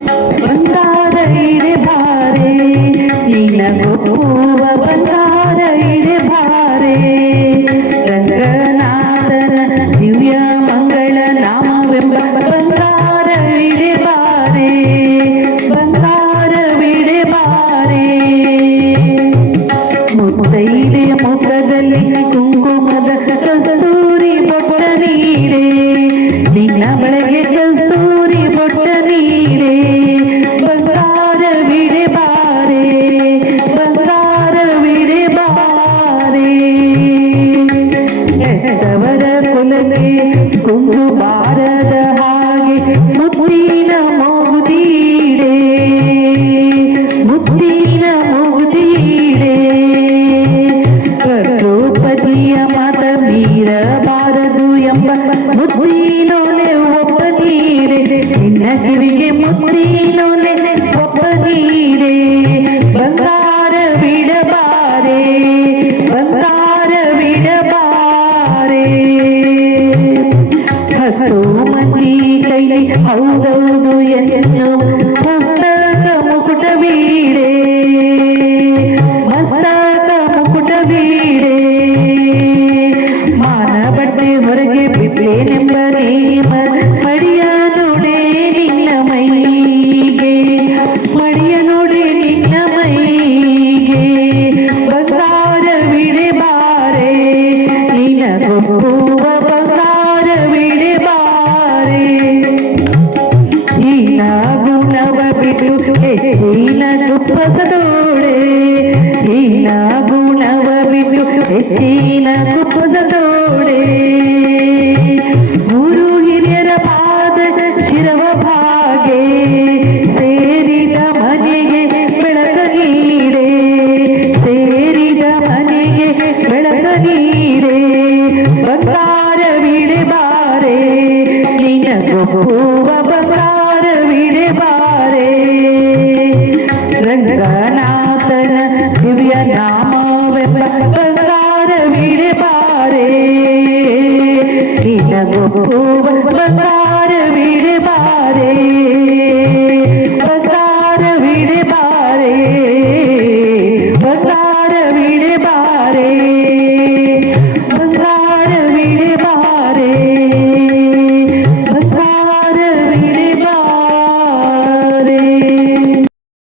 ಬಂಗಾರ ಇಡೆ ಬಾರೆ ನಿನಗೊಪ್ಪುವ ಬಂಗಾರ ಇಡೆ ಬಾರೆ ರಂಗನಾಥನ ದಿವ್ಯ ಮಂಗಳ ನಾಮವೆಂಬ ಬಂಗಾರ ಇಡೆ ಬಾರೆ ಬಂಗಾರವಿಡೆ ಬಾರೆ ಮುತ್ತೈದೆ ಮುಖದಲ್ಲಿ ಕುಂಕುಮದ ಕಸ್ತೂರಿ ಬೊಟ್ಟ ನೀಡೆ ನಿನ್ನ ಬಳೆಗೆ ಕಸ್ತೂರಿ ಬೊಟ್ಟ ನೀಡೆ ಬಂಗಾರವಿಡೆ ಬಾರೆ ಬಂಗಾರವಿಡೆ ಬಾರೆ ಹೆತ್ತವರ ಕುಲಕ್ಕೆ ಕುಂದು ಬಾರದ ಹಾಗೆ ಮುತ್ತಿನ ಮೋಗುದೀಡೆ ಮುತ್ತಿನ ಮೋಗುದೀಡೆ ದ್ರೌಪದಿಯ ಮಾತ ಮೀರಬಾರದು ಎಂಬ ಮುತ್ತಿನೊಲೆ ಒಬ್ಬ ನೀಡೆ ನಿನ್ನ ಕಿವಿಗೆ ಮುತ್ತಿನೊಲೆ ಒಬ್ಬ ನೀಡೆ ಬಂಗಾರವಿಡಬಾರೆ ಬಂಗಾರವಿಡಬಾರೆ ಹತ್ತು ಮಂದಿ ಕೈಲಿ ಹೌದೌದು ಎನ್ನು ಮಸ್ತಕ ಮುಕುಟವೀಡೆ ಮಸ್ತಕ ಮುಕುಟವೀಡೆ ಮಾನ ಬಟ್ಟೆ ಹೊರಗೆ ಬಿಡ್ಲೇನೆಂಬ ನೇಮ ಮಡಿಯ ನೋಡೆ ನಿನ್ನ ಮೈಗೆ ಮಡಿಯ ನೋಡೆ ನಿನ್ನ ಮೈಗೆ ಬಂಗಾರವಿಡೆ ಬಾರೆ ನಿನಗೊಪ್ಪುವ ಬಂಗಾರವಿಡೆ ಬಾರೆ ಹೀನ ಗುಣವ ಬಿಟ್ಟು ಹೆಚ್ಚಿನ ಕುಪ್ಪಸದೋಡೆ ಹೀನ ಗುಣವ ಬಿಟ್ಟು ಹೆಚ್ಚಿನ ಕುಪ್ಪಸದೋಡೆ ಗುರು ಹಿರಿಯರ ಪಾದ ಶಿರವ ಭಾಗೆ ಸೇರಿದ ಮನೆಗೆ ಬೆಳಕ ನೀಡೆ ಸೇರಿದ ಮನೆಗೆ ಬೆಳಕ ನೀಡೆ ಬಂಗಾರವಿಡೆ ಬಾರೆ ನಿನಗೊಪ್ಪುವ ಬಂಗಾರವಿಡೆ ಬಾರೆ ರಂಗನಾಥನ ದಿವ್ಯ ನಾಮವೆಂಬ ಬಂಗಾರವಿಡೆ ಬಾರೆ ನಿನಗೊಪ್ಪುವ